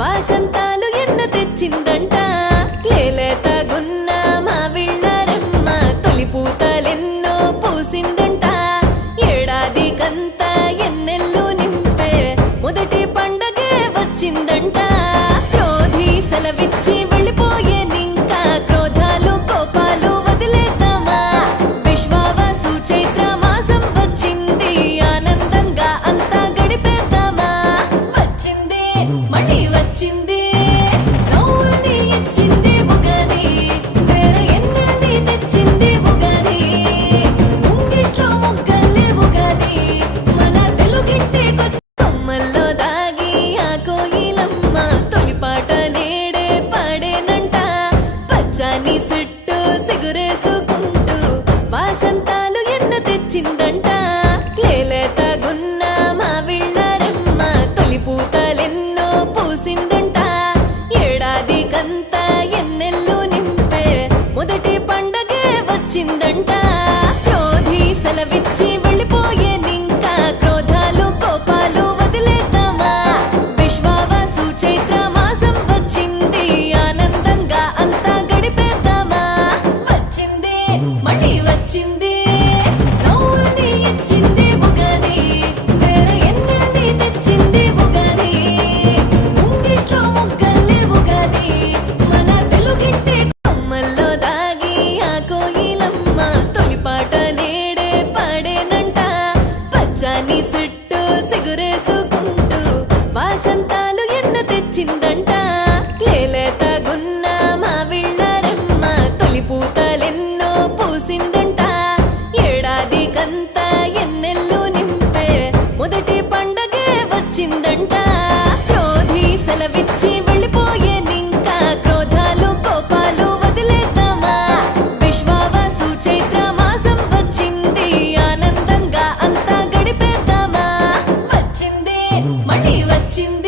వాసంతాలు ఎన్న తెచ్చిందంట లేలేతగున్న మావిళ్ళరమ్మ తొలి పూతలెన్నో పూసిందంట ఏడాదికంతా ఎన్నెల్లు నింపే మొదటి పండగే వచ్చిందంట క్రోధి సెలవిచ్చి వెళ్ళిపోయే నింకా క్రోధాలు కోపాలు వదిలేద్దామా విశ్వావసు చైత్ర మాసం వచ్చింది ఆనందంగా అంతా గడిపేద్దామా వచ్చింది మళ్ళీ వచ్చింది నవ్వుల్ని ఇచ్చింది ఉగాది వేరే ఎన్నెల్ని తెచ్చింది ఉగాది ముంగిట్లో ముగ్గల్లే ఉగాది మన తెలుగింటి కొమ్మల్లో దాగి ఆ కోయిలమ్మ తొలిపాట నేడే పాడేనంట పచ్చాని చుట్టూ సిగురేసుకుంటూ వాసంతాలు ఎన్న తెచ్చిందంట లేలేతగున్న మావిళ్ళరమ్మ తొలి పూతలెన్నో పూసిందంట ఏడాదికంతా ఎన్నెల్లు నింపే మొదటి పండగే వచ్చిందంట క్రోధి సెలవిచ్చి వెళ్ళిపోయే నింకా క్రోధాలు కోపాలు వదిలేద్దామా విశ్వావసు చైత్ర మాసం వచ్చింది ఆనందంగా అంతా గడిపేద్దామా వచ్చింది మళ్ళీ వచ్చింది నవ్వుల్ని ఇచ్చింది ఉగాది వేరే ఎన్నెల్ని తెచ్చింది ఉగాది ముంగిట్లో ముగ్గల్లే ఉగాది మన తెలుగింటి కొమ్మల్లో దాగి ఆ కోయిలమ్మ తొలిపాట నేడే పాడేనంట పచ్చాని చుట్టూ సిగురేసుకుంటూ వాసంతాలు ఎన్న తెచ్చిందంట లేలేతగున్న మావిళ్ళరమ్మ తొలి పూతలెన్నో పూసిందంట ఏడాదికంతా ఎన్నెల్లు నింపే మొదటి పండగే వచ్చిందంట క్రోధి సెలవిచ్చి వెళ్ళిపోయే నింకా క్రోధాలు కోపాలు వదిలేద్దామా విశ్వావసు చైత్ర మాసం వచ్చింది ఆనందంగా అంతా గడిపేద్దామా వచ్చింది మళ్ళీ వచ్చింది